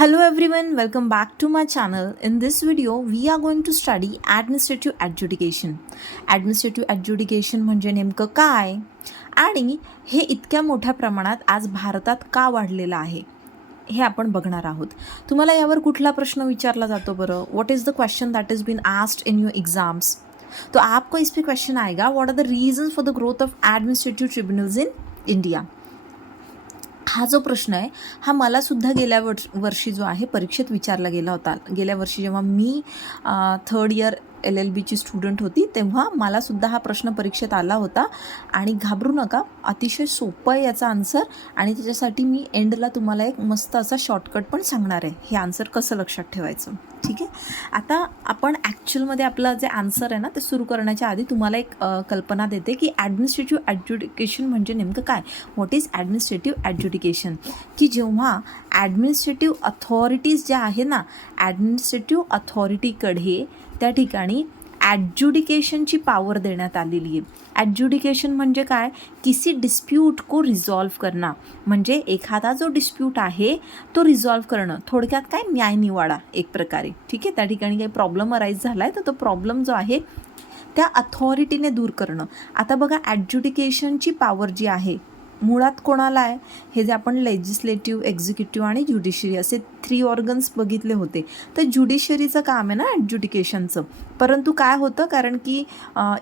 Hello everyone, welcome back to my channel. In this video, we are going to study administrative adjudication. Administrative adjudication म्हणजे नेमकं काय आणि हे इतक्या मोठ्या प्रमाणात आज भारतात का वाढलेलं आहे हे आपण बघणार आहोत. तुम्हाला यावर कुठला प्रश्न विचारला जातो बरं? What is the question that is been asked in your exams? तो आपको इस पे क्वेश्चन आएगा, what are the reasons for the growth of administrative tribunals in India. हा जो प्रश्न आहे हा मला सुद्धा गेल्या वर्षी जो आहे परीक्षेत विचारला गेला होता. गेल्या वर्षी जेव्हा मी थर्ड इयर LLBची स्टुडंट होती तेव्हा मला सुद्धा हा प्रश्न परीक्षेत आला होता. आणि घाबरू नका, अतिशय सोपं आहे याचा आन्सर. आणि त्याच्यासाठी मी एंडला तुम्हाला एक मस्त असा शॉर्टकट पण सांगणार आहे, हे आन्सर कसं लक्षात ठेवायचं. ठीक आहे, आता आपण ॲक्च्युअलमध्ये आपलं जे आन्सर आहे ना ते सुरू करण्याच्या आधी तुम्हाला एक कल्पना देते की ॲडमिनिस्ट्रेटिव्ह ॲड्ज्युडिकेशन म्हणजे नेमकं काय. What is administrative adjudication? की जेव्हा ॲडमिनिस्ट्रेटिव्ह अथॉरिटीज ज्या आहे ना, ॲडमिनिस्ट्रेटिव्ह अथॉरिटीकडे त्या ठिकाणी ॲड्ज्युडिकेशनची पॉवर देण्यात आलेली आहे. ॲड्ज्युडिकेशन म्हणजे काय? किसी डिस्प्यूट को रिझॉल्व करणं, म्हणजे एखादा जो डिस्प्यूट आहे तो रिझॉल्व करणं. थोडक्यात काय, न्यायनिवाडा एक प्रकारे. ठीक आहे, त्या ठिकाणी काही प्रॉब्लेम अराईज झाला आहे तर तो प्रॉब्लेम जो आहे त्या अथॉरिटीने दूर करणं. आता बघा, ॲड्ज्युडिकेशनची पॉवर जी आहे मुळात कोणाला आहे? हे जे आपण लेजिस्लेटिव्ह, एक्झिक्युटिव्ह आणि ज्युडिशरी असे 3 ऑर्गन्स बघितले होते, तर ज्युडिशरीचं काम आहे ना ॲड्ज्युडिकेशनचं. परंतु काय होतं, कारण की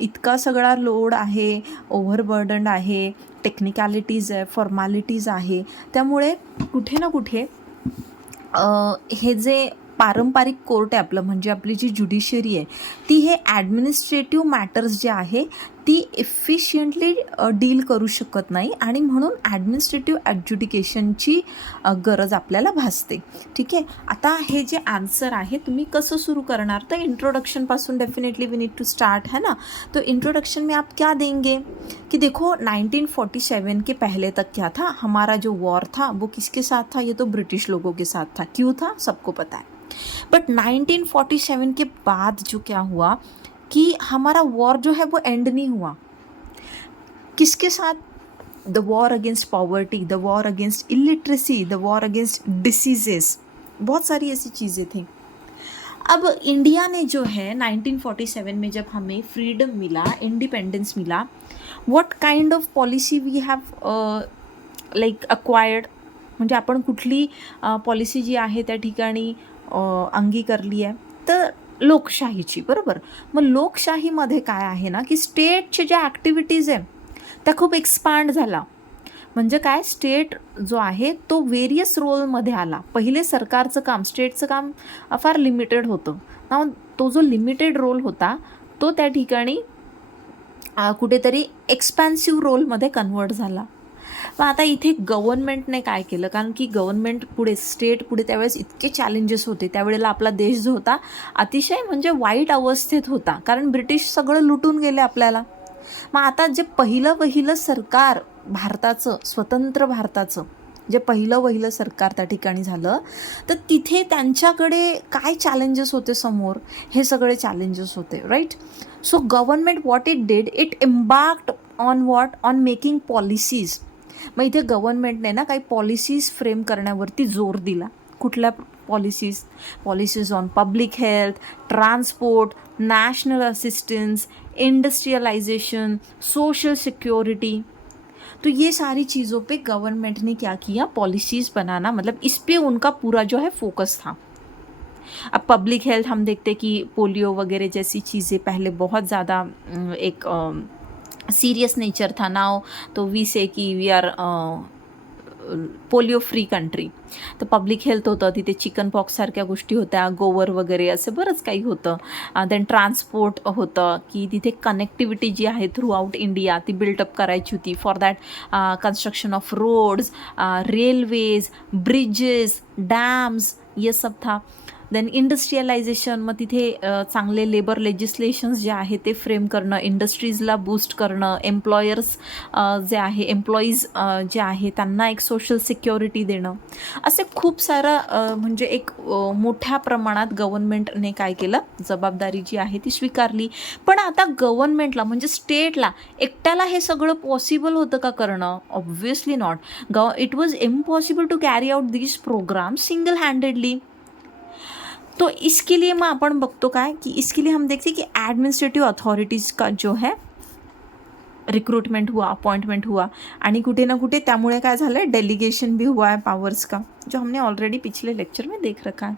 इतका सगळा लोड आहे, ओव्हरबर्डन्ड आहे, टेक्निकॅलिटीज आहे, फॉर्मॅलिटीज आहे, त्यामुळे कुठे ना कुठे हे जे पारंपरिक कोर्ट आहे आपलं, म्हणजे आपली जी ज्युडिशरी आहे ती हे ॲडमिनिस्ट्रेटिव्ह मॅटर्स जे आहे ती एफिशियंटली डील करू शकत नाही. आणि म्हणून ॲडमिनिस्ट्रेटिव्ह ॲड्ज्युडिकेशनची गरज आपल्याला भासते. ठीक आहे, आता हे जे आन्सर आहे तुम्ही कसं सुरू करणार, तर इंट्रोडक्शनपासून definitely we need to start है ना. तो इंट्रोडक्शन में आप क्या देंगे कि देखो 1947 के पहले तक क्या था, हमारा जो वॉर था वो किसके साथ था? ये तो ब्रिटिश लोगों के साथ था. क्यों था? सबको पता है. बट 1947 के बाद जो क्या हुआ कि हमारा वॉर जो है वो एंड नहीं हुआ. किसके साथ? The war against poverty, the war against illiteracy, the war against diseases, बहुत सारी ऐसी चीज़ें थी. अब इंडिया ने जो है 1947 में जब हमें फ्रीडम मिला, इंडिपेंडेंस मिला, what kind of policy we have like acquired, म्हणजे आपण कुठली पॉलिसी जी आहे त्या ठिकाणी अंगीकारली आहे, तर लोकशाहीची. बरोबर. मग लोकशाहीमध्ये काय आहे ना, की स्टेटच्या ज्या ॲक्टिव्हिटीज आहे त्या खूप एक्सपांड झाला. म्हणजे काय, स्टेट जो आहे तो व्हेरियस रोलमध्ये आला. पहिले सरकारचं काम, स्टेटचं काम फार लिमिटेड होतं ना. तो जो लिमिटेड रोल होता तो त्या ठिकाणी कुठेतरी एक्सपॅन्सिव्ह रोलमध्ये कन्वर्ट झाला. पण आता इथे गव्हर्नमेंटने काय केलं, कारण की गव्हर्नमेंट पुढे, स्टेट पुढे त्यावेळेस इतके चॅलेंजेस होते. त्यावेळेला आपला देश जो होता अतिशय म्हणजे वाईट अवस्थेत होता, कारण ब्रिटिश सगळं लुटून गेले आपल्याला. मग आता जे पहिलं सरकार भारताचं, स्वतंत्र भारताचं जे पहिलं सरकार त्या ठिकाणी झालं, तर तिथे त्यांच्याकडे काय चॅलेंजेस होते समोर, हे सगळे चॅलेंजेस होते. Right. So government what it did, it embarked on what, on making policies. मग इथे गव्हर्नमेंटने ना काही पॉलिसीज फ्रेम करण्यावरती जोर दिला. कुठल्या policies on public health, transport, national assistance, industrialisation, social security. तो ये सारी चीज़ों पे गवर्नमेंट ने क्या किया, पॉलिसीज़ बनाना, मतलब इस पे उनका पूरा जो है फोकस था. अब पब्लिक हेल्थ हम देखते कि पोलियो वगैरह जैसी चीज़ें पहले बहुत ज़्यादा एक सीरियस नेचर था. नाउ तो वी से की we are polio free country. तर पब्लिक हेल्थ होतं, तिथे चिकन पॉक्स सारख्या गोष्टी होत्या, गोवर वगैरे असं बरंच काही होतं. देन ट्रान्सपोर्ट होतं, की तिथे कनेक्टिव्हिटी जी आहे थ्रू आउट इंडिया ती बिल्टअप करायची होती. For that construction of roads, railways, bridges, dams, ये सब था. देन इंडस्ट्रियलायझेशन, मग तिथे चांगले लेबर लेजिस्लेशन्स जे आहे ते फ्रेम करणं, इंडस्ट्रीजला बूस्ट करणं, एम्प्लॉयर्स जे आहे एम्प्लॉईज जे आहे त्यांना एक सोशल सिक्युरिटी देणं, असे खूप सारं म्हणजे एक मोठ्या प्रमाणात गव्हर्नमेंटने काय केलं, जबाबदारी जी आहे ती स्वीकारली. पण आता गव्हर्नमेंटला म्हणजे स्टेटला एकट्याला हे सगळं पॉसिबल होतं का करणं? Obviously not. It was impossible to carry out this programme single handedly. तो इसके लिए मैं अपन बघतो काय की इसके लिए हम देखते कि एडमिनिस्ट्रेटिव अथॉरिटीज़ का जो है रिक्रूटमेंट हुआ, अपॉइंटमेंट हुआ, आणि कुठे ना कुठे त्यामुळे काय झालं, डेलीगेशन भी हुआ है पावर्स का, जो हमने ऑलरेडी पिछले लेक्चर में देख रखा है.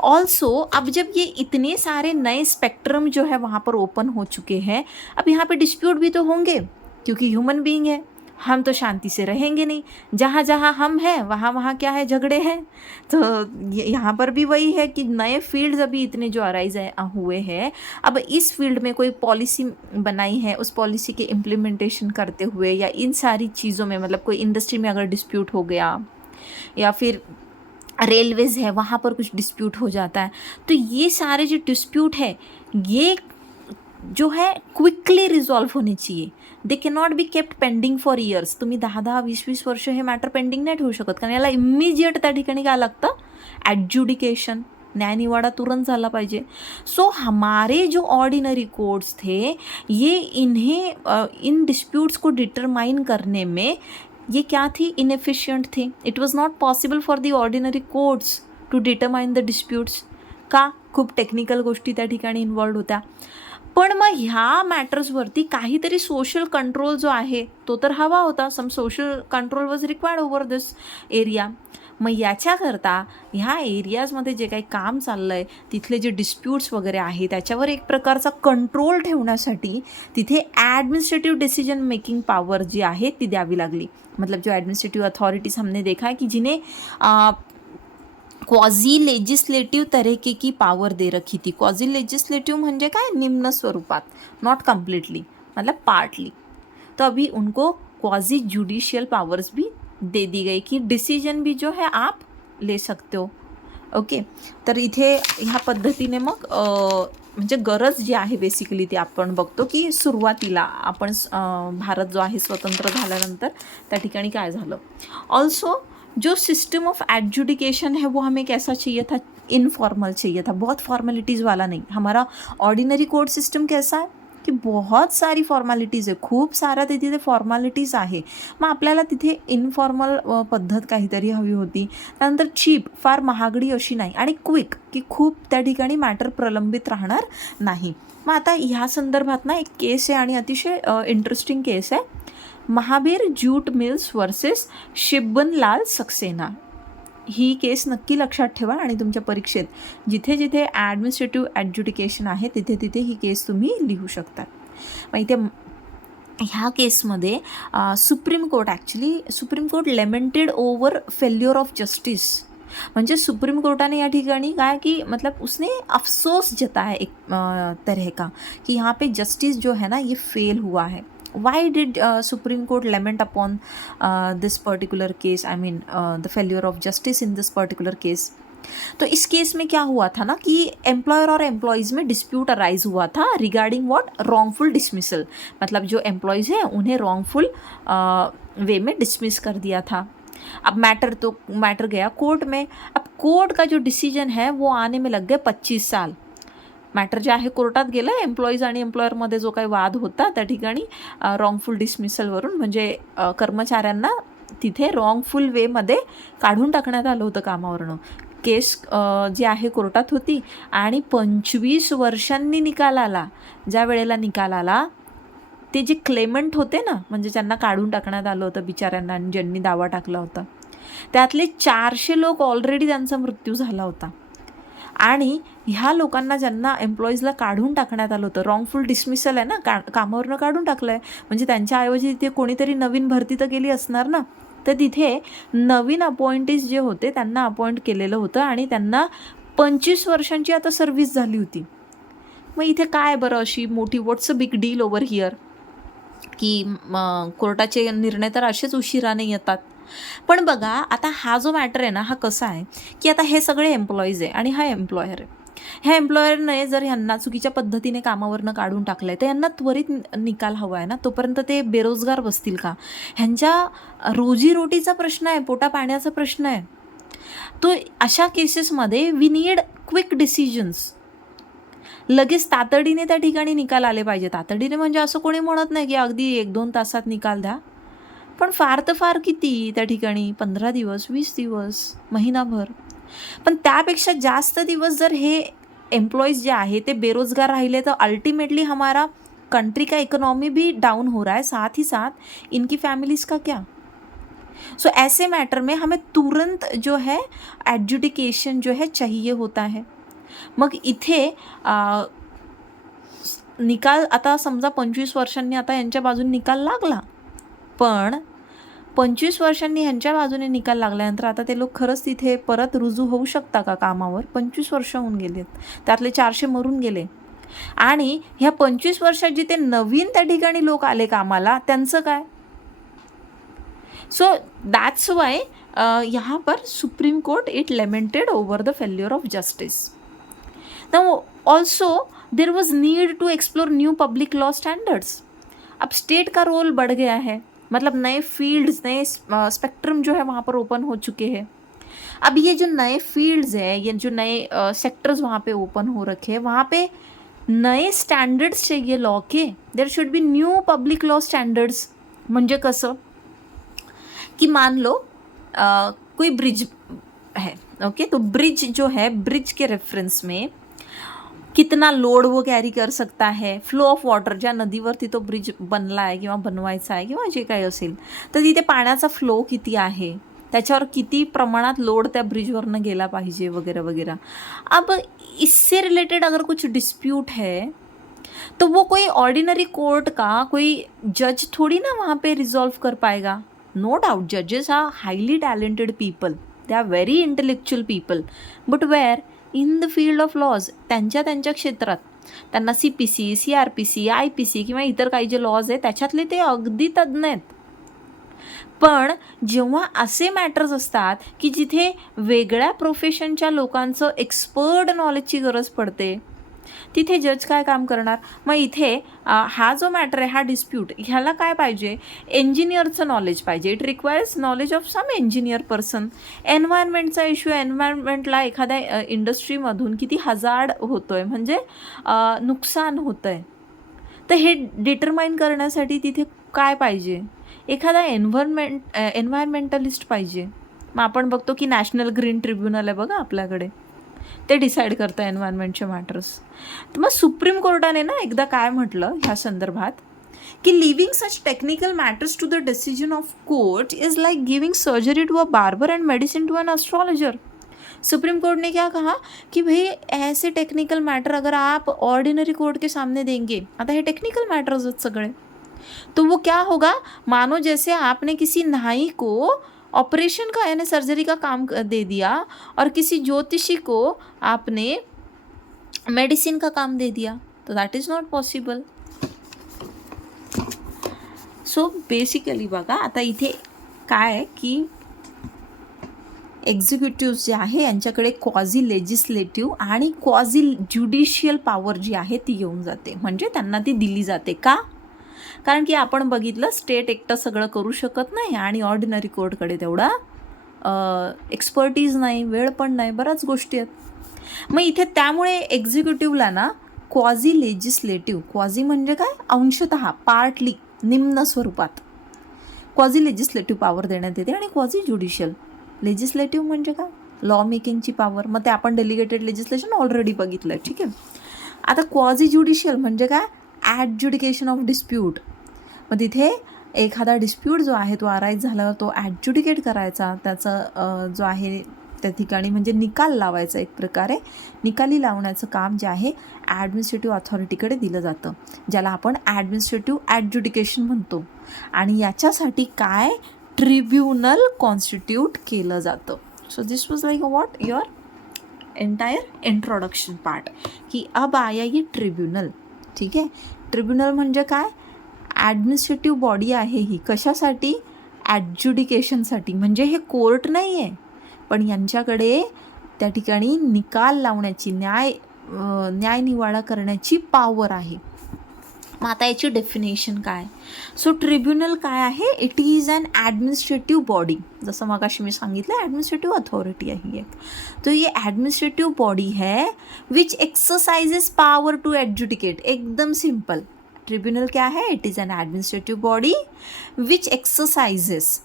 ऑल्सो अब जब ये इतने सारे नए स्पेक्ट्रम जो है वहाँ पर ओपन हो चुके हैं, अब यहाँ पे डिस्प्यूट भी तो होंगे, क्योंकि ह्यूमन बीइंग है, हम तो शांति से रहेंगे नहीं. जहाँ जहाँ हम हैं वहाँ वहाँ क्या है, झगड़े हैं. तो यहाँ पर भी वही है कि नए फील्ड्स अभी इतने जो अराइज हुए हैं, अब इस फील्ड में कोई पॉलिसी बनाई है, उस पॉलिसी के इम्प्लीमेंटेशन करते हुए या इन सारी चीज़ों में, मतलब कोई इंडस्ट्री में अगर डिस्प्यूट हो गया या फिर रेलवेज़ है वहाँ पर कुछ डिस्प्यूट हो जाता है, तो ये सारे जो डिस्प्यूट है ये जो है क्विकली रिझॉल्व होणे चाहिए. दे cannot be kept pending for years. तुम्ही 10-10, 20-20 वर्ष हे मॅटर पेंडिंग नाही ठेवू शकत, कारण याला इमिजिएट त्या ठिकाणी काय लागतं, ॲड्ज्युडिकेशन, न्यायनिवाडा तुरंत झाला पाहिजे. सो हमारे जो ऑर्डिनरी कोर्ट्स थे, ये इन्हें इन डिस्प्यूट्स को डिटरमाइन करने में ये क्या थी, इनएफिशिएंट थी. It was not possible for the ordinary courts to determine the disputes. का, खूप टेक्निकल गोष्टी त्या ठिकाणी इन्वॉल्व होत्या. पण मग ह्या मॅटर्सवरती काहीतरी सोशल कंट्रोल जो आहे तो तर हवा होता. Some social control was required over this area. मग याच्याकरता ह्या एरियाजमध्ये जे काही काम चाललं आहे, तिथले जे डिस्प्यूट्स वगैरे आहे त्याच्यावर एक प्रकारचा कंट्रोल ठेवण्यासाठी तिथे ॲडमिनिस्ट्रेटिव्ह डिसिजन मेकिंग पॉवर जी आहे ती द्यावी लागली. मतलब जो ॲडमिनिस्ट्रेटिव्ह अथॉरिटीज हमने देखा है कि जिन्हें क्वाजी लेजिस्लेटिव तरीके की पावर दे रखी थी. क्वाजी लेजिस्लेटिव म्हणजे काय, निम्न स्वरूपात, नॉट कम्प्लीटली, मतलब पार्टली. तो अभी उनको क्वाजी जुडिशियल पावर्स भी दे दी गई की डिसिजन भी जो है आप ले सकते हो. ओके, तर इथे ह्या पद्धतीने मग म्हणजे गरज जी आहे बेसिकली ती आपण बघतो की सुरुवातीला आपण भारत जो आहे स्वतंत्र झाल्यानंतर त्या ठिकाणी काय झालं. ऑल्सो जो सिस्टम ऑफ एडजुडिकेशन है वो हमें कैसा चाहिए था, इनफॉर्मल चाहिए था, बहुत फॉर्मेलिटीज़ वाला नहीं. हमारा ऑर्डिनरी कोर्ट सिस्टम कैसा है की बहुत सारी फॉर्मॅलिटीज आहे, खूप साऱ्या तिथे फॉर्मॅलिटीज आहे. मग आपल्याला तिथे इनफॉर्मल पद्धत काहीतरी हवी होती. त्यानंतर चीप, फार महागडी अशी नाही, आणि क्विक, की खूप त्या ठिकाणी मॅटर प्रलंबित राहणार नाही. मग आता ह्या संदर्भात ना एक केस आहे आणि अतिशय इंटरेस्टिंग केस आहे, Mahavir jute mills versus Shibbanlal Saxena. ही केस नक्की लक्षात ठेवा आणि तुमच्या परीक्षेत जिथे जिथे ॲडमिनिस्ट्रेटिव्ह ॲडज्युडिकेशन आहे तिथे तिथे ही केस तुम्ही लिहू शकता. मग इथे ह्या केसमध्ये supreme court lamented over failure of justice. म्हणजे सुप्रीम कोर्टाने या ठिकाणी काय की मतलब उसने अफसोस जताया एक तरह का कि यहाँ पे जस्टिस जो है ना ये फेल हुआ है. Why did Supreme Court lament upon this particular case? I mean the failure of justice in this particular case. तो इस केस में क्या हुआ था ना कि एम्प्लॉयर और एम्प्लॉयज़ में डिस्प्यूट अराइज हुआ था रिगार्डिंग व्हाट, रॉन्गफुल डिसमिसल. मतलब जो एम्प्लॉयज़ हैं उन्हें रॉन्गफुल वे में डिसमिस कर दिया था. अब मैटर गया कोर्ट में. अब कोर्ट का जो डिसीजन है वो आने में लग गए 25 साल. मॅटर जे आहे कोर्टात गेलं, एम्प्लॉईज आणि एम्प्लॉयरमध्ये जो काही वाद होता त्या ठिकाणी रॉंगफुल डिसमिसलवरून म्हणजे कर्मचाऱ्यांना तिथे रॉंगफुल वेमध्ये काढून टाकण्यात आलं होतं कामावरनं. केस जी आहे कोर्टात होती आणि 25 वर्षांनी निकाल आला. ज्या वेळेला निकाल आला ते जे क्लेमंट होते ना, म्हणजे ज्यांना काढून टाकण्यात आलं होतं बिचाऱ्यांना आणि ज्यांनी दावा टाकला होता, त्यातले 400 लोक ऑलरेडी त्यांचा मृत्यू झाला होता. आणि ह्या लोकांना ज्यांना एम्प्लॉईजला काढून टाकण्यात आलं होतं, रॉंगफुल डिसमिसल आहे ना, कामावरनं काढून टाकलं आहे, म्हणजे त्यांच्याऐवजी तिथे कोणीतरी नवीन भरती तर केली असणार ना. तर तिथे नवीन अपॉइंटीज जे होते त्यांना अपॉइंट केलेलं होतं आणि त्यांना 25 वर्षांची आता सर्व्हिस झाली होती. मग इथे काय बरं अशी मोठी what's a big deal over here, की कोर्टाचे निर्णय तर असेच उशिराने येतात. पण बघा आता हा जो मॅटर आहे ना, हा कसा आहे की आता हे सगळे एम्प्लॉईज आहे आणि हा एम्प्लॉयर आहे. ह्या एम्प्लॉयरने जर ह्यांना चुकीच्या पद्धतीने कामावरनं काढून टाकलं आहे, तर यांना त्वरित निकाल हवा आहे ना, तोपर्यंत ते बेरोजगार बसतील का? ह्यांच्या रोजीरोटीचा प्रश्न आहे, पोटापाण्याचा प्रश्न आहे. तो अशा केसेसमध्ये वी नीड क्विक डिसिजन्स. लगेच तातडीने त्या ठिकाणी निकाल आले पाहिजे. तातडीने म्हणजे असं कोणी म्हणत नाही की अगदी 1-2 तासात निकाल द्या. पण फार तर फार किती त्या ठिकाणी 15 दिवस, 20 दिवस, महिनाभर. पण त्यापेक्षा जास्त दिवस जर हे एम्प्लॉईज जे आहे ते बेरोजगार राहिले, तो अल्टीमेटली हमारा कंट्री का इकोनॉमी भी डाउन हो रहा है, साथ ही साथ इनकी फैमिलीज का क्या. सो ऐसे मैटर में हमें तुरंत जो है एडजुडिकेशन जो है चाहिए होता है. मग इथे निकाल आता समजा 25 वर्षांनी आता यांच्या बाजूने निकाल लागला, पण 25 वर्षांनी ह्यांच्या बाजूने निकाल लागल्यानंतर आता ते लोक खरंच तिथे परत रुजू होऊ शकता का कामावर? 25 वर्ष होऊन गेलेत, त्यातले 400 मरून गेले. आणि ह्या 25 वर्षात जिथे नवीन त्या ठिकाणी लोक आले कामाला, त्यांचं काय? सो दॅट्स वाय यहाँ पर supreme court it lamented over the failure of justice. Now also there was need to explore new public law standards. अब स्टेट का रोल बढ़ गया है, मतलब नए फील्ड्स, नए स्पेक्ट्रम जो है वहाँ पर ओपन हो चुके हैं. अब ये जो नए फील्ड्स हैं, ये जो नए सेक्टर्स वहाँ पे ओपन हो रखे हैं, वहाँ पे नए स्टँडर्ड्स चाहिए law K. There should be new public law standards. म्हणजे कसं कि मान लो कोई ब्रिज है, ओके, तो ब्रिज जो है, ब्रिज के रेफरन्स में कितना लोड वो कॅरी कर सकता है, फ्लो ऑफ वॉटर, ज्या नदीवरती तो ब्रिज बनला आहे किंवा बनवायचा आहे किंवा जे काही असेल, तर तिथे पाण्याचा फ्लो किती आहे, त्याच्यावर किती प्रमाणात लोड त्या ब्रिजवरनं गेला पाहिजे वगैरह वगैरह. अब इससे रिलेटेड अगर कुछ डिस्प्यूट है तो वो कोई ऑर्डिनरी कोर्ट का कोई जज थोड़ी ना वहाँ पे रिजॉल्व कर पाएगा. नो डाउट जजेस are highly talented people, they are very intellectual people, but where in the field of laws, त्यांच्या क्षेत्रात त्यांना CPC, CRPC, IPC किंवा इतर काही जे लॉज आहे त्याच्यातले ते अगदी तज्ज्ञ आहेत. पण जेव्हा असे मॅटर्स असतात की जिथे वेगळ्या प्रोफेशनच्या लोकांचं एक्सपर्ट नॉलेजची गरज पडते, तिथे जज काय काम करणार? मग इथे हा जो मॅटर आहे, हा डिस्प्यूट, ह्याला काय पाहिजे? इंजिनियरचं नॉलेज पाहिजे. It requires knowledge of some engineer person. एन्व्हायरमेंटचा इश्यू, एन्व्हायरमेंटला एखाद्या इंडस्ट्रीमधून किती हजार्ड होतो आहे, म्हणजे नुकसान होतं आहे, तर हे डिटरमाइन करण्यासाठी तिथे काय पाहिजे? एखादा एन्व्हायरमेंटलिस्ट पाहिजे. मग आपण बघतो की नॅशनल ग्रीन ट्रिब्युनल आहे बघा आपल्याकडे, ते डिसाईड करतं एन्व्हायरमेंटचे मॅटर्स. तर मग सुप्रीम कोर्टाने ना एकदा काय म्हटलं ह्या संदर्भात की leaving such technical matters to the decision of court is like giving surgery to a barber and medicine to an astrologer. Supreme court ने क्या कहा कि भाई ऐसे टेक्निकल मैटर अगर आप ऑर्डिनरी कोर्ट के सामने देंगे, आता हे टेक्निकल मैटर्स आहेत सगळे, तो वो क्या होगा, मानो जैसे आपने किसी नाई को ऑपरेशन का यानी सर्जरी का काम दे दिया और किसी ज्योतिषी को आपने मेडिसिन का काम दे दिया, तो that is not possible. So basically बघा आता इथे काय आहे की एक्झिक्युटिव्ह जे आहे यांच्याकडे क्वाझी लेजिस्लेटिव्ह आणि क्वाझी ज्युडिशियल पॉवर जी आहे ती येऊन जाते, म्हणजे त्यांना ती दिली जाते. का? कारण की आपण बघितलं स्टेट एकटं सगळं करू शकत नाही आणि ऑर्डिनरी कोर्टकडे तेवढा एक्सपर्टीज नाही, वेळ पण नाही, बऱ्याच गोष्टी आहेत. मग इथे त्यामुळे एक्झिक्युटिव्हला ना क्वाझी लेजिस्लेटिव्ह, क्वाझी म्हणजे काय, अंशतः, पार्टली, निम्न स्वरूपात क्वाझी लेजिस्लेटिव्ह पॉवर देण्यात येते. आणि क्वाझी ज्युडिशियल, लेजिस्लेटिव्ह म्हणजे काय, लॉ मेकिंगची पॉवर. मग ते आपण डेलिगेटेड लेजिस्लेशन ऑलरेडी बघितलं आहे, ठीक आहे. आता क्वाझी ज्युडिशियल म्हणजे काय, ॲडज्युडिकेशन ऑफ डिस्प्यूट. मग तिथे एखादा डिस्प्यूट जो आहे तो अराईज झाल्यावर तो ॲडज्युडिकेट करायचा, त्याचा जो आहे त्या ठिकाणी म्हणजे निकाल लावायचा, एक प्रकारे निकाली लावण्याचं काम जे आहे ॲडमिनिस्ट्रेटिव्ह अथॉरिटीकडे दिलं जातं, ज्याला आपण ॲडमिनिस्ट्रेटिव्ह ॲडज्युडिकेशन म्हणतो. आणि याच्यासाठी काय, ट्रिब्युनल कॉन्स्टिट्यूट केलं जातं. So this was like what your entire introduction part, की अब आया ये ट्रिब्युनल. ठीक आहे. ट्रिब्युनल म्हणजे काय, ॲडमिनिस्ट्रेटिव्ह बॉडी आहे ही, कशासाठी, ॲड्ज्युडिकेशनसाठी, म्हणजे हे कोर्ट नाही आहे, पण यांच्याकडे त्या ठिकाणी निकाल लावण्याची, न्यायनिवाडा करण्याची पॉवर आहे. मग आता याची डेफिनेशन काय? सो ट्रिब्युनल काय आहे? It is an administrative body. जसं मगाशी मी सांगितलं, ॲडमिनिस्ट्रेटिव्ह अथॉरिटी आहे एक. तो ये ॲडमिनिस्ट्रेटिव्ह बॉडी है which exercises power to adjudicate. एकदम सिंपल. ट्रिब्युनल क्या है? It is an administrative body which exercises.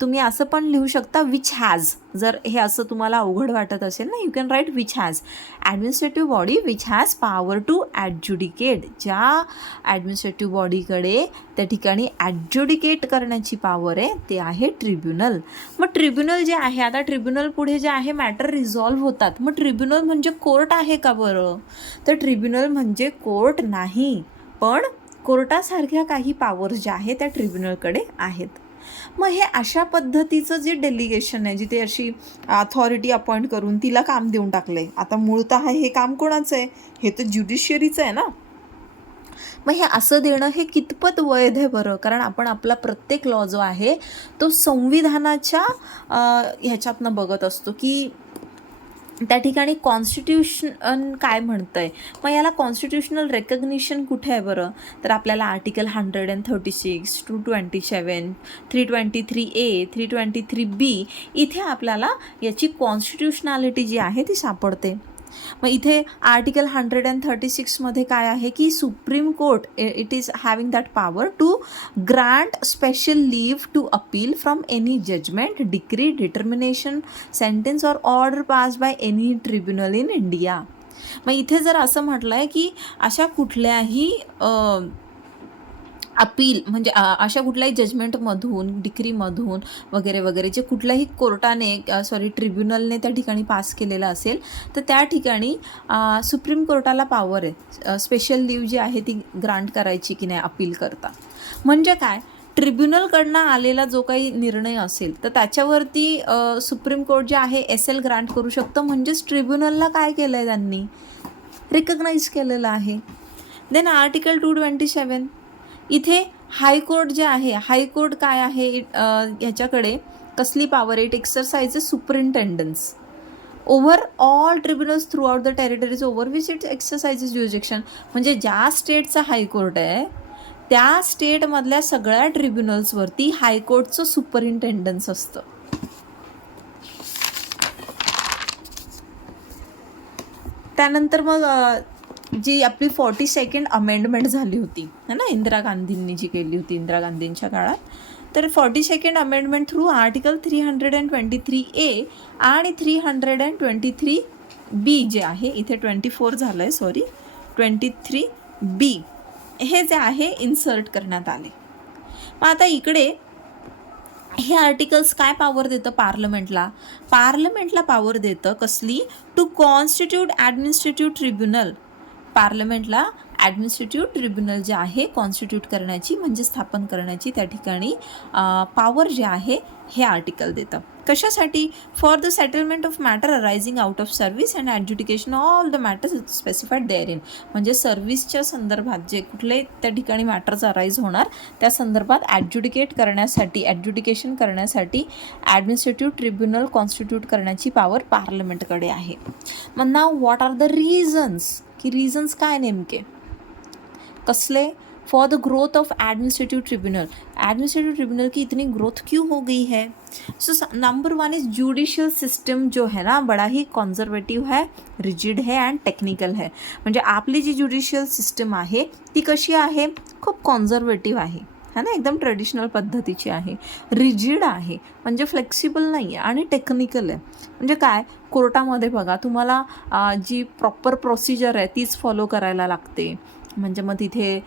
तुम्ही असं पण लिहू शकता विच हॅज. जर हे असं तुम्हाला अवघड वाटत असेल ना, you can write which has. Administrative body which has power to adjudicate. ज्या ॲडमिनिस्ट्रेटिव्ह बॉडीकडे त्या ठिकाणी ॲड्ज्युडिकेट करण्याची पॉवर आहे ते आहे ट्रिब्युनल. मग ट्रिब्युनल जे आहे, आता ट्रिब्युनल पुढे जे आहे मॅटर रिझॉल्व्ह होतात. मग ट्रिब्युनल म्हणजे कोर्ट आहे का बरं? तर ट्रिब्युनल म्हणजे कोर्ट नाही, पण कोर्टासारख्या काही पॉवर्स ज्या आहेत त्या ट्रिब्युनलकडे आहेत. मग हे अशा पद्धतीचं जे डेलिगेशन आहे, जिथे अशी अथॉरिटी अपॉइंट करून तिला काम देऊन टाकलं आहे. आता मूळतः हे काम कोणाचं आहे? हे तर ज्युडिशियरीचं आहे ना. मग हे असं देणं हे कितपत वैध आहे बरं? कारण आपण आपला प्रत्येक लॉ जो आहे तो संविधानाच्या ह्याच्यातनं बघत असतो की त्या ठिकाणी कॉन्स्टिट्यूशन काय म्हणतं आहे. मग याला कॉन्स्टिट्यूशनल रेकग्निशन कुठे आहे बरं? तर आपल्याला आर्टिकल 136, 227, 323A, 323B इथे आपल्याला याची कॉन्स्टिट्यूशनॅलिटी जी आहे ती सापडते. मग इथे आर्टिकल 136मध्ये काय आहे की supreme court it is having that power to grant special leave to appeal from any judgment, decree, determination, sentence और order pass by any tribunal in India. मग इथे जर असं म्हटलं आहे की अशा कुठल्याही अपील म्हणजे अशा कुठल्याही जजमेंटमधून, डिक्रीमधून वगैरे वगैरे जे कुठल्याही कोर्टाने ट्रिब्युनलने त्या ठिकाणी पास केलेलं असेल तर त्या ठिकाणी सुप्रीम कोर्टाला पॉवर आहे स्पेशल लीव जी आहे ती ग्रांट करायची की नाही अपील करता. म्हणजे काय? ट्रिब्युनलकडनं आलेला जो काही निर्णय असेल तर त्याच्यावरती सुप्रीम कोर्ट जे आहे SL ग्रांट करू शकतं. म्हणजेच ट्रिब्युनलला काय केलं आहे त्यांनी? रिकग्नाईज केलेलं आहे. देन आर्टिकल 227 इथे हायकोर्ट जे आहे, हायकोर्ट काय आहे? ह्याच्याकडे कसली power? It exercises superintendence over all tribunals throughout the territories over which it exercises jurisdiction. म्हणजे ज्या स्टेटचा हायकोर्ट आहे त्या स्टेटमधल्या सगळ्या ट्रिब्युनल्सवरती हायकोर्टचं सुपरिंटेंडन्स असतं. त्यानंतर मग जी आपली 42nd अमेंडमेंट झाली होती है ना, इंदिरा गांधींनी जी केली होती इंदिरा गांधींच्या काळात. तर 42nd amendment through article 323A आणि 323B जे आहे, इथे 24 झालं आहे 23B हे जे आहे इन्सर्ट करण्यात आले. मग आता इकडे हे आर्टिकल्स काय पॉवर देतं पार्लमेंटला? पार्लमेंटला पॉवर देतं कसली? To constitute administrative tribunal. पार्लमेंटला ॲडमिनिस्ट्रेटिव्ह ट्रिब्युनल जे आहे कॉन्स्टिट्यूट करण्याची म्हणजे स्थापन करण्याची त्या ठिकाणी पॉवर जे आहे हे आर्टिकल देतं. कशासाठी? For the settlement of matter arising out of service and adjudication all the matters specified therein. म्हणजे सर्व्हिसच्या संदर्भात जे कुठले त्या ठिकाणी मॅटर्स अराईज होणार त्या संदर्भात ॲड्ज्युडिकेशन करण्यासाठी ॲडमिनिस्ट्रेटिव्ह ट्रिब्युनल कॉन्स्टिट्यूट करण्याची पॉवर पार्लमेंटकडे आहे. मग नाव व्हॉट आर द रिझन्स? की रिझन्स काय नेमके कसले? For the growth of administrative tribunal. Administrative tribunal की इतनी ग्रोथ क्यों हो गई है? So number 1 is judicial system जो है ना बड़ा ही कॉन्झर्वेटिव्ह है, रिजिड है अँड टेक्निकल है. म्हणजे आपली जी ज्युडिशियल सिस्टम आहे ती कशी आहे? खूप कॉन्झर्वेटिव्ह आहे है ना, एकदम ट्रेडिशनल पद्धतीची आहे. रिजिड आहे म्हणजे फ्लेक्सिबल नाही आहे आणि टेक्निकल आहे. म्हणजे काय? कोर्टामध्ये बघा तुम्हाला जी प्रॉपर प्रोसिजर आहे तीच फॉलो करायला लागते. म्हणजे मग तिथे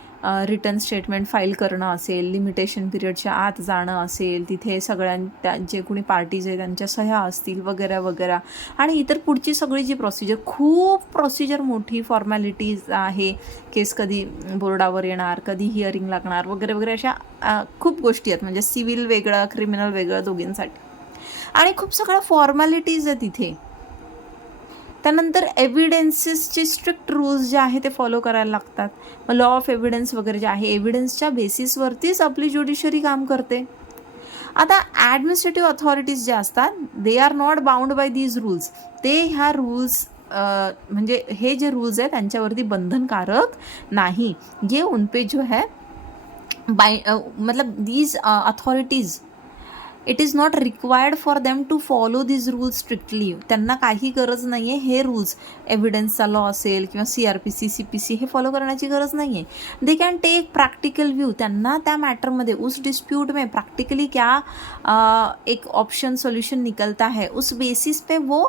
रिटर्न स्टेटमेंट फाईल करणं असेल, लिमिटेशन पिरियडच्या आत जाणं असेल, तिथे सगळ्यांच्या जे कोणी पार्टीज आहेत त्यांच्या सह्या असतील वगैरे वगैरे, आणि इतर पुढची सगळी जी खूप प्रोसिजर मोठी फॉर्मॅलिटीज आहे. केस कधी बोर्डावर येणार, कधी हिअरिंग लागणार वगैरे वगैरे अशा खूप गोष्टी आहेत. म्हणजे सिव्हिल वेगळं, क्रिमिनल वेगळं दोघींसाठी, आणि खूप सगळ्या फॉर्मॅलिटीज आहेत इथे. त्यानंतर एव्हिडन्सेसचे स्ट्रिक्ट रूल्स जे आहे ते फॉलो करायला लागतात. मग लॉ ऑफ एव्हिडन्स वगैरे जे आहे एव्हिडन्सच्या बेसिसवरतीच आपली ज्युडिशरी काम करते. आता ॲडमिनिस्ट्रेटिव्ह अथॉरिटीज जे असतात दे are not bound by these rules. ते ह्या रूल्स म्हणजे हे जे रूल्स आहे त्यांच्यावरती बंधनकारक नाही. ये उन पे जो है मतलब these authorities it is not required for them to follow these rules strictly. त्यांना काही गरज नाही आहे हे रूल्स, एव्हिडन्सचा लॉ असेल किंवा CRPC CPC हे फॉलो करण्याची गरज नाही आहे. They can take practical view. त्यांना त्या मॅटरमध्ये उस डिस्प्यूट में प्रैक्टिकली क्या एक ऑप्शन सोल्यूशन निकलता है उस बेसिस पे वो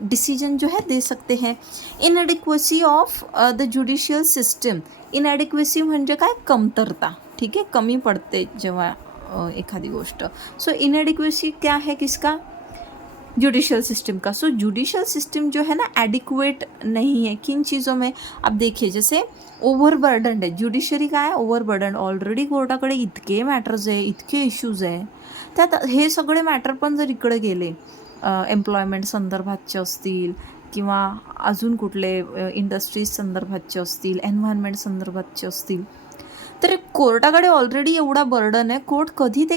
डिसीजन जो है दे सकते हैं. Inadequacy of the judicial system. Inadequacy म्हणजे काय, कमतरता. ठीक आहे, कमी पडते जेव्हा एखादी गोष्ट. सो इनएडिक्वेसी क्या है किसका, जुडिशियल सिस्टम का. सो जुडिशियल सिस्टम जो है ना एडिक्वेट नहीं है किन चीज़ों में. अब देखिए जैसे ओव्हरबर्डन आहे ज्युडिशरी. काय ओव्हरबर्डन, ऑलरेडी कोर्टाकडे इतके मॅटर्स आहे, इतके इश्यूज आहे. त्यात हे सगळे मॅटर पण जर इकडे गेले एम्प्लॉयमेंट संदर्भातचे असतील किंवा अजून कुठले इंडस्ट्रीज संदर्भातचे असतील, एन्व्हायरमेंट संदर्भातचे असतील, तर कोर्टाकडे ऑलरेडी एवढा बर्डन आहे. कोर्ट कधी ते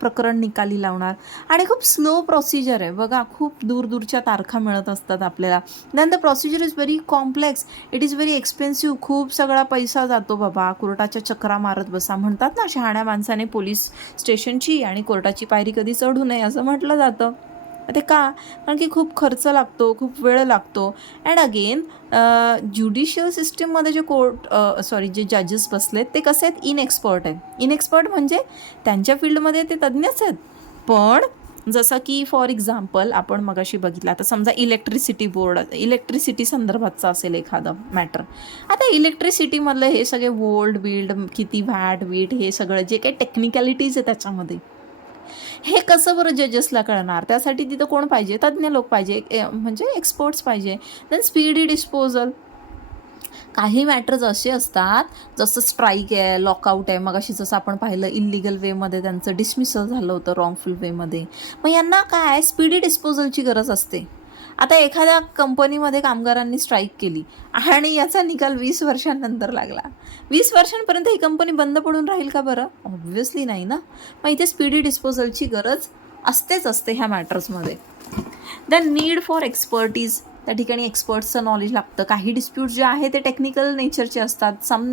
प्रकरण निकाली लावणार. आणि खूप स्लो प्रोसिजर आहे बघा. खूप दूरच्या तारखा मिळत असतात आपल्याला. Then the procedure is very complex, it is very expensive. खूप सगळा पैसा जातो बाबा. कोर्टाच्या चक्रा मारत बसा. म्हणतात ना शहाण्या माणसाने पोलीस स्टेशनची आणि कोर्टाची पायरी कधी चढू नये असं म्हटलं जातं. ते का, कारण की खूप खर्च लागतो, खूप वेळ लागतो. अँड अगेन ज्युडिशियल सिस्टीममध्ये जे जजेस बसलेत ते कसे आहेत, इनएक्सपर्ट आहेत. इनएक्सपर्ट म्हणजे त्यांच्या फील्डमध्ये ते तज्ज्ञच आहेत, पण जसं की फॉर एक्झाम्पल आपण मगाशी बघितलं, आता समजा इलेक्ट्रिसिटी बोर्ड, इलेक्ट्रिसिटी संदर्भातचं असेल एखादं मॅटर. आता इलेक्ट्रिसिटीमधलं हे सगळे वोल्ट बिल्ड, किती वॅट वीट, हे सगळं जे काही टेक्निकॅलिटीज आहे त्याच्यामध्ये, हे कसं बरं जजेसला कळणार. त्यासाठी तिथं कोण पाहिजे, तज्ज्ञ लोक पाहिजे, म्हणजे एक्सपर्ट्स पाहिजे. Then speedy disposal. काही मॅटर्स असे असतात जसं स्ट्राईक आहे, लॉकआउट आहे, मग अशी जसं आपण पाहिलं इल्लिगल वेमध्ये त्यांचं डिसमिसल झालं होतं, रॉंगफुल वेमध्ये. मग यांना काय स्पीडी डिस्पोजलची गरज असते. आता एखाद्या कंपनीमध्ये कामगारांनी स्ट्राईक केली आणि याचा निकाल 20 वर्षांनंतर लागला. 20 वर्षांपर्यंत ही कंपनी बंद पडून राहील का बरं? ऑब्व्हियसली नाही ना. मग इथे स्पीडी डिस्पोजलची गरज असते ह्या मॅटर्समध्ये. The need for expertise. त्या ठिकाणी एक्सपर्ट्सचं नॉलेज लागतं. काही डिस्प्यूट्स जे आहे ते टेक्निकल नेचरचे असतात. Some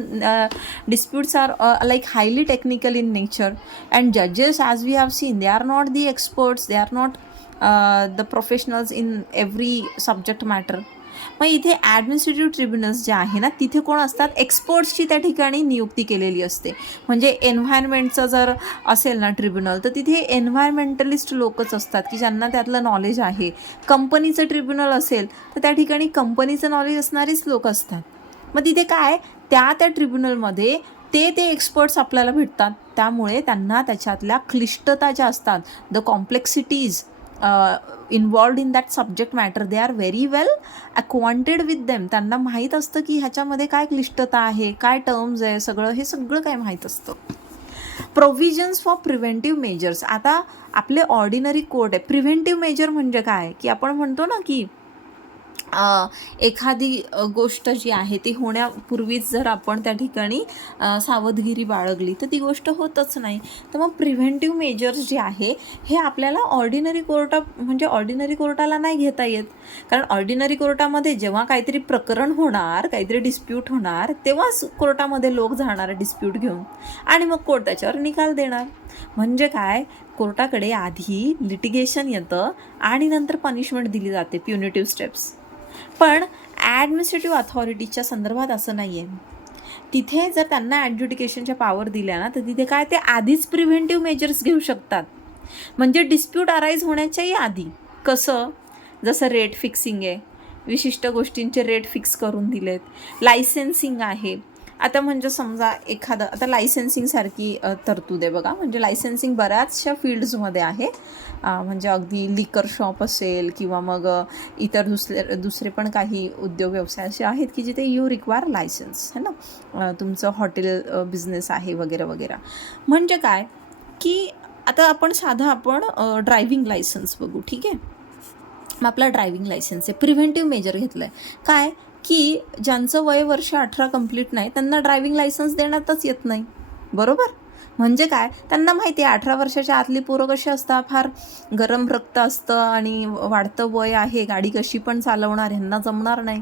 disputes are like highly technical in nature. And जजेस as we have seen they are not the experts, they are not the professionals in every subject matter. मग इथे ॲडमिनिस्ट्रेटिव्ह ट्रिब्युनल्स जे आहे ना तिथे कोण असतात, एक्सपर्ट्सची त्या ठिकाणी नियुक्ती केलेली असते. म्हणजे एन्व्हायरमेंटचं जर असेल ना ट्रिब्युनल तर तिथे एन्व्हायरमेंटलिस्ट लोकच असतात की ज्यांना त्यातलं नॉलेज आहे. कंपनीचं ट्रिब्युनल असेल तर त्या ठिकाणी कंपनीचं नॉलेज असणारीच लोक असतात. मग तिथे काय त्या ट्रिब्युनलमध्ये ते एक्सपर्ट्स आपल्याला भेटतात. त्यामुळे त्यांना त्याच्यातल्या क्लिष्टता ज्या असतात, the complexities involved in that subject matter, they are very well acquainted with them. त्यांना माहीत असतं की ह्याच्यामध्ये काय क्लिष्टता आहे, काय टर्म्स आहे, हे सगळं काय माहीत असतं. Provisions for preventive measures. आता आपले ऑर्डिनरी कोर्ट आहे. प्रिव्हेंटिव्ह मेजर म्हणजे काय की आपण म्हणतो ना की एखादी गोष्ट जी आहे ती होण्यापूर्वीच जर आपण त्या ठिकाणी सावधगिरी बाळगली तर ती गोष्ट होतच नाही. तर मग प्रिव्हेंटिव्ह मेजर्स जे आहे हे आपल्याला ऑर्डिनरी कोर्टाला नाही घेता येत. कारण ऑर्डिनरी कोर्टामध्ये जेव्हा काहीतरी प्रकरण होणार, काहीतरी डिस्प्यूट होणार, तेव्हाच कोर्टामध्ये लोक जाणार डिस्प्यूट घेऊन आणि मग कोर्ट त्याच्यावर निकाल देणार. म्हणजे काय, कोर्टाकडे आधी लिटिगेशन येतं आणि नंतर पनिशमेंट दिली जाते, प्युनिटिव्ह स्टेप्स. पण ॲडमिनिस्ट्रेटिव्ह अथॉरिटीच्या संदर्भात असं नाही आहे. तिथे जर त्यांना ॲडज्युडिकेशनच्या पॉवर दिल्या ना तर तिथे काय ते आधीच प्रिव्हेंटिव्ह मेजर्स घेऊ शकतात. म्हणजे डिस्प्यूट अराईज होण्याच्याही आधी. कसं, जसं रेट फिक्सिंग आहे, विशिष्ट गोष्टींचे रेट फिक्स करून दिलेत. लायसेन्सिंग आहे. आता म्हणजे समजा एखादं, आता लायसेन्सिंगसारखी तरतूद आहे बघा. म्हणजे लायसेन्सिंग बऱ्याचशा फील्ड्समध्ये आहे. म्हणजे अगदी लिकर शॉप असेल किंवा मग इतर दुसरे पण काही उद्योग व्यवसाय असे आहेत की जिथे यू रिक्वायर लायसन्स है ना. तुमचं हॉटेल बिझनेस आहे वगैरे वगैरे. म्हणजे काय की आता आपण ड्रायव्हिंग लायसन्स बघू. ठीक आहे, मग आपला ड्रायव्हिंग लायसन्स आहे, प्रिव्हेंटिव्ह मेजर घेतलं आहे. काय की ज्यांचं वय वर्ष 18 कंप्लीट नाही त्यांना ड्रायव्हिंग लायसन्स देण्यातच येत नाही, बरोबर. म्हणजे काय, त्यांना माहिती आहे 18 वर्षाच्या आतली पोरं कशी असतात, फार गरम रक्त असतं आणि वाढतं वय आहे, गाडी कशी पण चालवणार, ह्यांना जमणार नाही.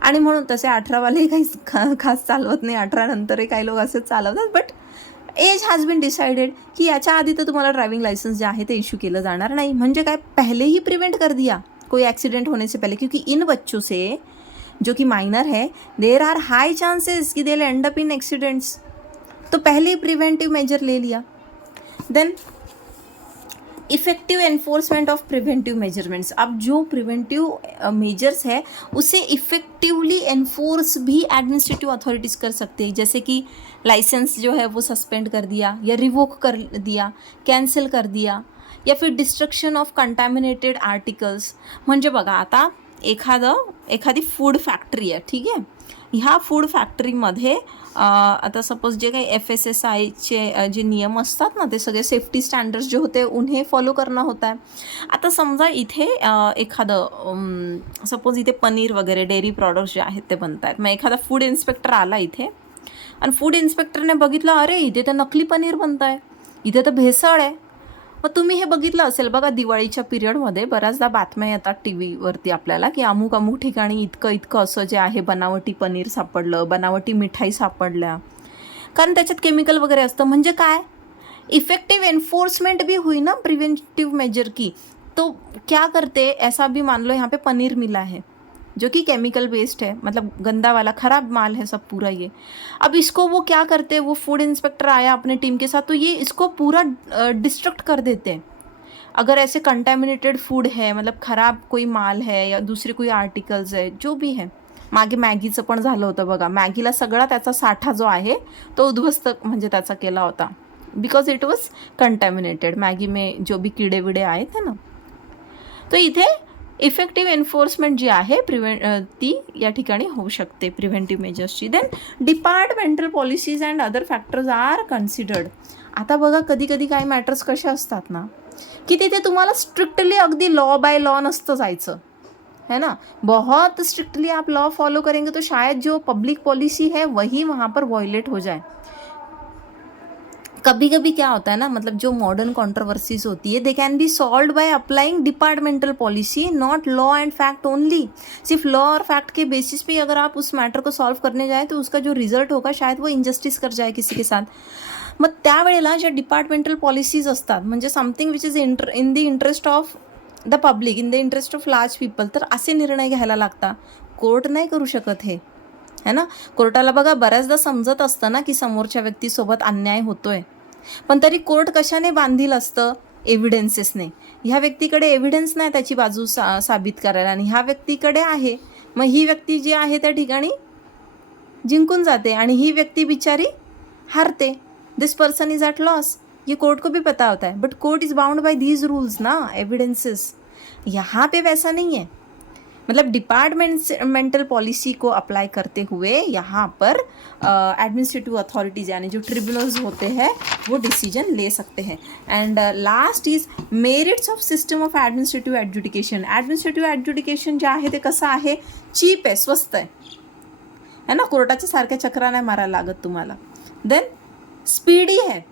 आणि म्हणून तसे 18वालेही काही खास चालवत नाही, 18 नंतरही काही लोक असेच चालवतात. But age has been decided की याच्या आधी तर तुम्हाला ड्राइविंग लाइसेंस जे आहे ते इशू केलं जाणार नाही. म्हणजे काय, पहले ही प्रिवेंट कर दिया कोई एक्सीडेंट होने से पहले, क्योंकि इन बच्चों से जो कि माइनर है, देर आर हाई चांसेस कि they will end up in accidents. तो पहले ही प्रिवेंटिव मेजर ले लिया. Then effective enforcement of preventive measurements. अब जो प्रिवेंटिव मेजर्स है उसे इफेक्टिवली एनफोर्स भी एडमिनिस्ट्रेटिव अथॉरिटीज़ कर सकते हैं. जैसे कि लाइसेंस जो है वो सस्पेंड कर दिया या रिवोक कर दिया, कैंसिल कर दिया, या फिर डिस्ट्रक्शन ऑफ कंटॅमिनेटेड आर्टिकल्स. म्हणजे बघा, आता एखादी फूड फॅक्टरी आहे, ठीक आहे. ह्या फूड फॅक्टरीमध्ये आता सपोज जे काही FSSAIचे जे नियम असतात ना, ते सगळे सेफ्टी स्टँडर्ड्स जे होते उन्हें फॉलो करणं होतं आहे. आता समजा इथे एखादं सपोज इथे पनीर वगैरे डेअरी प्रॉडक्ट्स जे आहेत ते बनत आहेत. मग एखादा फूड इन्स्पेक्टर आला इथे आणि फूड इन्स्पेक्टरने बघितलं, अरे इथे तर नकली पनीर बनत आहे, इथे तर भेसळ आहे. मग तुम्ही हे बघितलं असेल बघा, दिवाळीच्या पिरियडमध्ये बऱ्याचदा बातम्या येतात टी व्हीवरती आपल्याला की अमुक अमुक ठिकाणी इतकं असं जे आहे बनावटी पनीर सापडलं, बनावटी मिठाई सापडल्या, कारण त्याच्यात केमिकल वगैरे असतं. म्हणजे काय, इफेक्टिव एनफोर्समेंट भी हुई ना प्रिवेंटिव मेजर की. तो क्या करते, ऐसा भी मान लो यहाँ पे पनीर मिला है जो कि केमिकल बेस्ड है, मतलब गंदा वाला खराब माल है सब पूरा ये. अब इसको वो क्या करते, वो फूड इंस्पेक्टर आया अपने टीम के साथ, तो ये इसको पूरा डिस्ट्रक्ट कर देते हैं. अगर ऐसे कंटॅमिनेटेड फूड है, मतलब खराब कोई माल है या दुसरे कोई आर्टिकल्स आहे, जो भी है. मागे मॅगीचं पण झालं होतं बघा, मॅगीला सगळा त्याचा साठा जो आहे तो उद्ध्वस्त म्हणजे त्याचा केला होता, because it was contaminated. Maggi में जो भी किडे विडे आहेत है ना. तो इथे इफेक्टिव्ह एन्फोर्समेंट जी आहे ती या ठिकाणी होऊ शकते प्रिव्हेंटिव्ह मेजर्सची. Then departmental policies and other factors are considered. आता बघा, कधी कधी काही मॅटर्स कसे असतात ना की तिथे तुम्हाला स्ट्रिक्टली अगदी लॉ बाय लॉ नसतं जायचं, है ना. बहुत स्ट्रिक्टली आप लॉ फॉलो करेंगे तो शायद जो पब्लिक पॉलिसी है वही वहाँ पर वॉयलेट हो जाए. कभी कभी क्या होता है ना, मतलब जो मॉडर्न कंट्रोवर्सीज होती है, they can be solve by applying departmental policy, not law end fact only. सिर्फ लॉ और फैक्ट के बेसिस पे अगर आप उस मैटर को सॉल्व करने जाए तो उसका जो रिजल्ट होगा शायद वो इनजस्टिस कर जाए किसी के साथ. मग त्यावेळेला ज्या डिपार्टमेंटल पॉलिसीज असतात, म्हणजे something which is in the interest of the public, in the interest of large people, तर असे निर्णय घ्यायला लागतात. कोर्ट नाही करू शकत हे, है ना. कोर्टाला बघा बऱ्याचदा समजत असतं ना की समोरच्या व्यक्तीसोबत अन्याय होतोय, पण तरी कोर्ट कशाने बांधील असतं, एव्हिडन्सेसने. ह्या व्यक्तीकडे एव्हिडन्स नाही त्याची बाजू साबित करायला, आणि ह्या व्यक्तीकडे आहे. मग ही व्यक्ती जी आहे त्या ठिकाणी जिंकून जाते आणि ही व्यक्ती बिचारी हारते. दिस पर्सन इज एट लॉस. ये कोर्ट को भी पता होता है, but court is bound by these rules ना, एविडेंसेस. यहाँ पे वैसा नहीं है. मतलब डिपार्टमेंटल पॉलिसी को अप्लाई करते हुए यहाँ पर एडमिनिस्ट्रेटिव अथॉरिटीज़ यानी जो ट्रिब्यूनल्स होते हैं वो डिसीजन ले सकते हैं. End last is merits of system of administrative adjudication. Administrative adjudication जे आहे ते कसं आहे, चीप आहे, स्वस्त आहे ना. कोर्टाच्या सारख्या चक्रा नाही मारायला लागत तुम्हाला. देन स्पीडी है,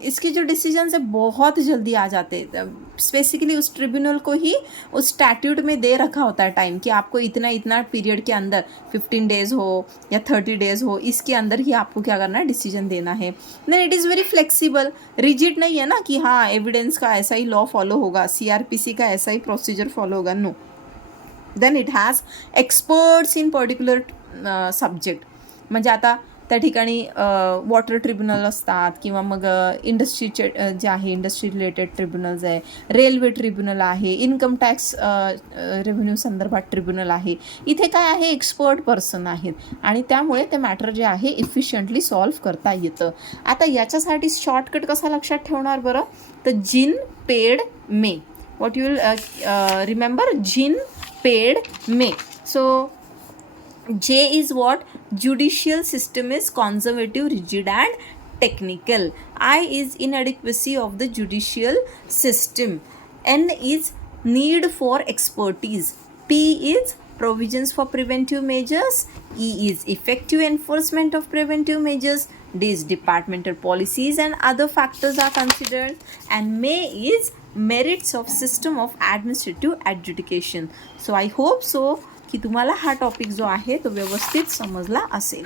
इसके जो डिसीजंस है बहुत जल्दी आ जाते हैं. स्पेसिकली उस ट्रिब्यूनल को ही उस स्टैट्यूट में दे रखा होता है टाइम कि आपको इतना पीरियड के अंदर 15 डेज हो या 30 डेज हो, इसके अंदर ही आपको क्या करना है, डिसीजन देना है. Then it is very flexible, rigid नहीं है ना कि हाँ एविडेंस का ऐसा ही लॉ फॉलो होगा, CRPC का ऐसा ही प्रोसीजर फॉलो होगा, no. Then it has experts in particular subject. म्हणजे आता त्या ठिकाणी वॉटर ट्रिब्युनल असतात किंवा मग इंडस्ट्रीचे जे आहे इंडस्ट्री रिलेटेड ट्रिब्युनल्स आहे, रेल्वे ट्रिब्युनल आहे, इन्कम टॅक्स रेव्हेन्यू संदर्भात ट्रिब्युनल आहे. इथे काय आहे, एक्सपर्ट पर्सन आहेत आणि त्यामुळे ते मॅटर जे आहे इफिशियंटली सॉल्व्ह करता येतं. आता याच्यासाठी शॉर्टकट कसा लक्षात ठेवणार बरं, तर जिन पेड मे. व्हॉट यू विल रिमेंबर, जिन पेड मे. So J is what? Judicial system is conservative, rigid and technical. I is inadequacy of the judicial system. N is need for expertise. P is provisions for preventive measures. E is effective enforcement of preventive measures. D's, departmental policies and other factors are considered. And May is merits of system of administrative adjudication. So I hope so की तुम्हाला हा topic जो आहे तो व्यवस्थित समजला असेल.